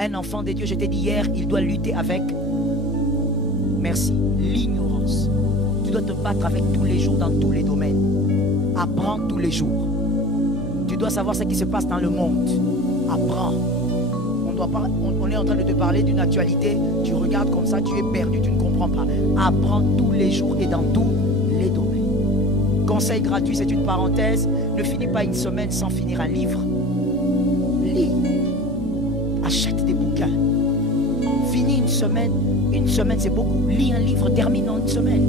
Un enfant de Dieu, je t'ai dit hier, il doit lutter avec, merci, l'ignorance. Tu dois te battre avec tous les jours dans tous les domaines. Apprends tous les jours. Tu dois savoir ce qui se passe dans le monde. Apprends. On est en train de te parler d'une actualité. Tu regardes comme ça, tu es perdu, tu ne comprends pas. Apprends tous les jours et dans tous les domaines. Conseil gratuit, c'est une parenthèse. Ne finis pas une semaine sans finir un livre. Lis. Achète des bouquins. Finis une semaine c'est beaucoup. Lis un livre, termine en une semaine.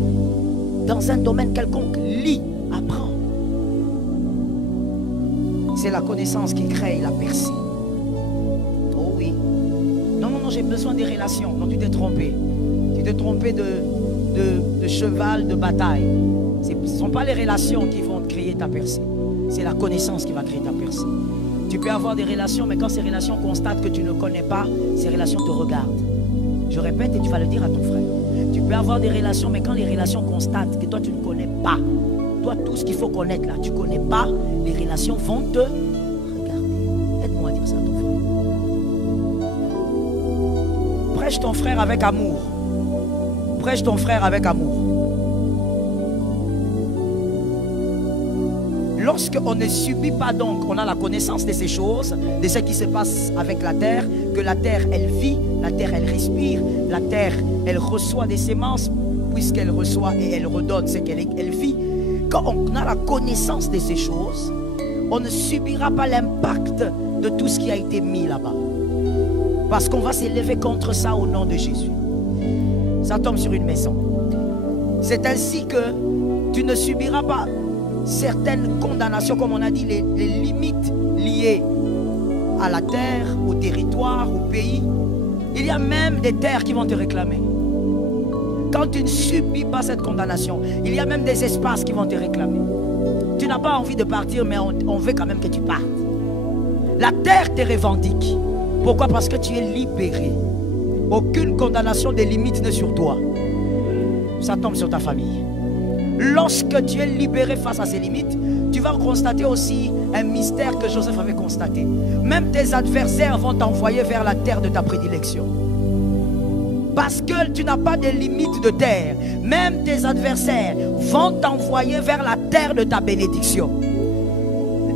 Dans un domaine quelconque, lis, apprends. C'est la connaissance qui crée la percée. Oh oui. Non, j'ai besoin des relations. Non, tu t'es trompé. Tu t'es trompé de cheval de bataille. Ce ne sont pas les relations qui vont créer ta percée. C'est la connaissance qui va créer ta percée. Tu peux avoir des relations, mais quand ces relations constatent que tu ne connais pas, ces relations te regardent. Je répète et tu vas le dire à ton frère. Tu peux avoir des relations, mais quand les relations constatent que toi tu ne connais pas, toi tout ce qu'il faut connaître là, tu ne connais pas, les relations vont te regarder. Aide-moi à dire ça à ton frère. Prêche ton frère avec amour. Prêche ton frère avec amour. Lorsqu'on ne subit pas donc, on a la connaissance de ces choses, de ce qui se passe avec la terre, que la terre elle vit, la terre elle respire, la terre elle reçoit des semences, puisqu'elle reçoit et elle redonne ce qu'elle vit. Quand on a la connaissance de ces choses, on ne subira pas l'impact de tout ce qui a été mis là-bas. Parce qu'on va s'élever contre ça au nom de Jésus. Ça tombe sur une maison. C'est ainsi que tu ne subiras pas certaines condamnations, comme on a dit, les limites liées à la terre, au territoire, au pays. Il y a même des terres qui vont te réclamer. Quand tu ne subis pas cette condamnation, il y a même des espaces qui vont te réclamer. Tu n'as pas envie de partir, mais on veut quand même que tu partes. La terre te revendique. Pourquoi? Parce que tu es libéré. Aucune condamnation des limites n'est sur toi. Ça tombe sur ta famille. Lorsque tu es libéré face à ces limites, tu vas constater aussi un mystère que Joseph avait constaté. Même tes adversaires vont t'envoyer vers la terre de ta prédilection. Parce que tu n'as pas de limites de terre. Même tes adversaires vont t'envoyer vers la terre de ta bénédiction.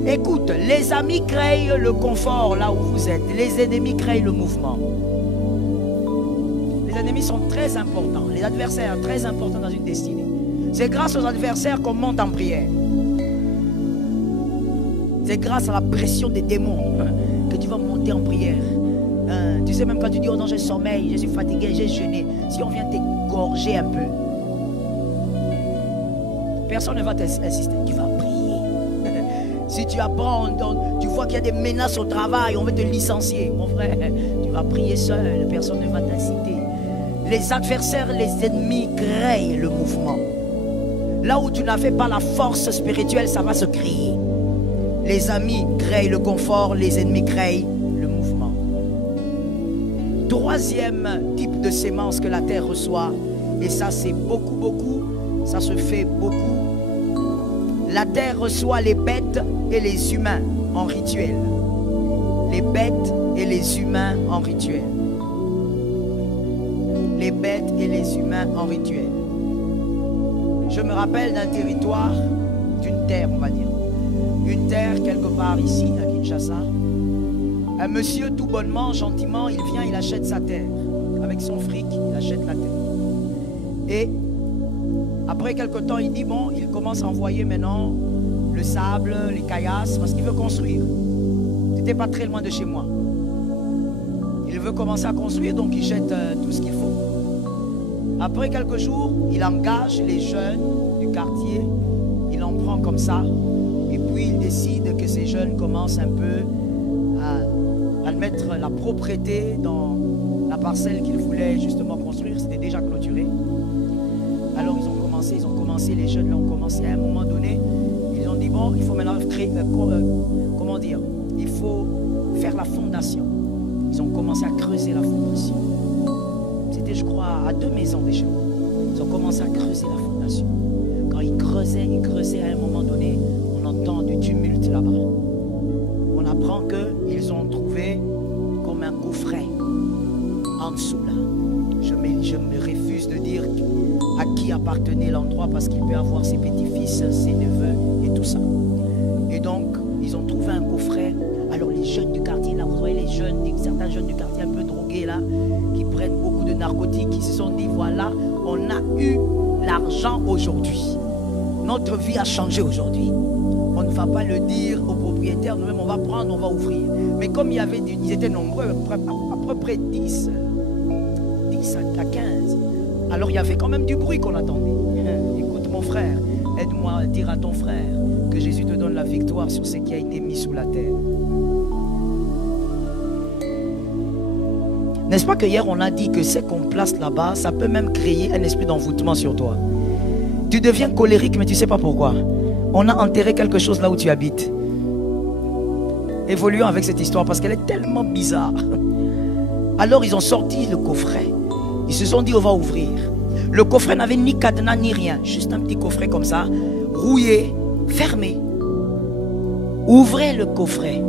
Écoute, les amis créent le confort là où vous êtes. Les ennemis créent le mouvement. Les ennemis sont très importants. Les adversaires très importants dans une destinée. C'est grâce aux adversaires qu'on monte en prière. C'est grâce à la pression des démons que tu vas monter en prière. Tu sais, même quand tu dis oh non, j'ai sommeil, je suis fatigué, j'ai jeûné. Si on vient t'égorger un peu, personne ne va t'insister. Tu vas prier. Si tu apprends, tu vois qu'il y a des menaces au travail, on veut te licencier. Mon frère, tu vas prier seul, personne ne va t'inciter. Les adversaires, les ennemis créent le mouvement. Là où tu n'avais pas la force spirituelle, ça va se créer. Les amis créent le confort, les ennemis créent le mouvement. Troisième type de sémence que la terre reçoit, et ça c'est beaucoup, ça se fait beaucoup. La terre reçoit les bêtes et les humains en rituel. Les bêtes et les humains en rituel. Les bêtes et les humains en rituel. Je me rappelle d'un territoire, d'une terre on va dire. Une terre quelque part ici à Kinshasa. Un monsieur tout bonnement, gentiment, il vient, il achète sa terre. Avec son fric, il achète la terre. Et après quelque temps, il dit bon, il commence à envoyer maintenant le sable, les caillasses, parce qu'il veut construire. Tu n'étais pas très loin de chez moi. Il veut commencer à construire, donc il jette tout ce qu'il faut. Après quelques jours, il engage les jeunes du quartier, il en prend comme ça, et puis il décide que ces jeunes commencent un peu à mettre la propreté dans la parcelle qu'ils voulaient justement construire. C'était déjà clôturé. Alors ils ont commencé, les jeunes ont commencé à un moment donné, ils ont dit bon, il faut maintenant créer, comment dire, il faut faire la fondation. Ils ont commencé à creuser la fondation. C'était, je crois, à 2 maisons de chez moi. Ils ont commencé à creuser la fondation. Quand ils creusaient, à un moment donné, on entend du tumulte là-bas. On apprend qu'ils ont trouvé comme un coffret. en dessous là. Je me refuse de dire à qui appartenait l'endroit parce qu'il peut avoir ses petits-fils, ses neveux et tout ça. Et donc, ils ont trouvé un coffret. Alors les jeunes du quartier, là, vous voyez les jeunes, certains jeunes du quartier un peu drogués là, qui prennent beaucoup de narcotiques, qui se sont dit, voilà, on a eu l'argent aujourd'hui. Notre vie a changé aujourd'hui. On ne va pas le dire aux propriétaires, nous-mêmes on va prendre, on va ouvrir. Mais comme il y avait, ils étaient nombreux, à peu près 10 à 15. Alors il y avait quand même du bruit qu'on attendait. Écoute mon frère, aide-moi à dire à ton frère que Jésus te donne la victoire sur ce qui a été mis sous la terre. N'est-ce pas que hier on a dit que ce qu'on place là-bas, ça peut même créer un esprit d'envoûtement sur toi. Tu deviens colérique mais tu ne sais pas pourquoi. On a enterré quelque chose là où tu habites. Évoluons avec cette histoire parce qu'elle est tellement bizarre. Alors ils ont sorti le coffret. Ils se sont dit on va ouvrir. Le coffret n'avait ni cadenas ni rien. Juste un petit coffret comme ça, rouillé, fermé. Ouvrez le coffret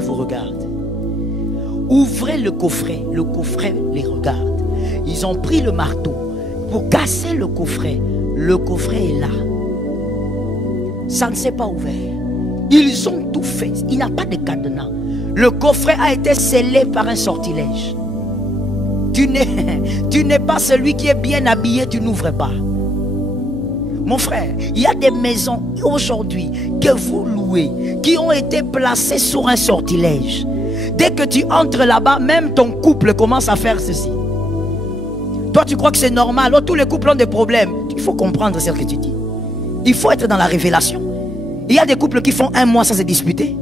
vous regarde. Ouvrez le coffret les regarde. Ils ont pris le marteau pour casser le coffret est là. Ça ne s'est pas ouvert. Ils ont tout fait. Il n'y a pas de cadenas. Le coffret a été scellé par un sortilège. Tu n'es pas celui qui est bien habillé, tu n'ouvres pas. Mon frère, il y a des maisons aujourd'hui que vous louez, qui ont été placées sur un sortilège. Dès que tu entres là-bas, même ton couple commence à faire ceci. Toi, tu crois que c'est normal. Alors, tous les couples ont des problèmes. Il faut comprendre ce que tu dis. Il faut être dans la révélation. Il y a des couples qui font un mois sans se disputer.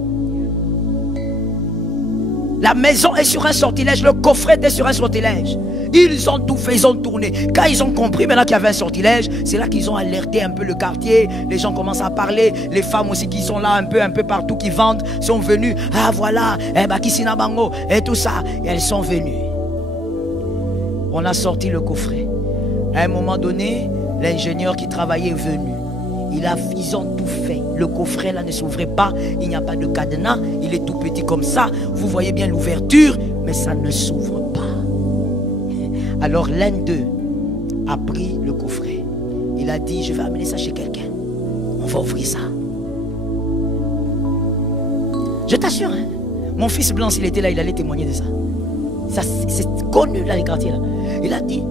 La maison est sur un sortilège, le coffret est sur un sortilège. Ils ont tout fait, ils ont tourné. Quand ils ont compris maintenant qu'il y avait un sortilège, c'est là qu'ils ont alerté un peu le quartier. Les gens commencent à parler. Les femmes aussi qui sont là un peu partout, qui vendent, sont venues. Ah voilà, Kisina Bango et tout ça. Et elles sont venues. On a sorti le coffret. À un moment donné, l'ingénieur qui travaillait est venu. Ils ont tout fait. Le coffret là ne s'ouvrait pas. Il n'y a pas de cadenas. Il est tout petit comme ça. Vous voyez bien l'ouverture, mais ça ne s'ouvre pas. Alors l'un d'eux a pris le coffret. Il a dit, je vais amener ça chez quelqu'un. On va ouvrir ça. Je t'assure, hein, mon fils blanc, s'il était là, il allait témoigner de ça. Ça c'est connu là, les quartiers là. Il a dit,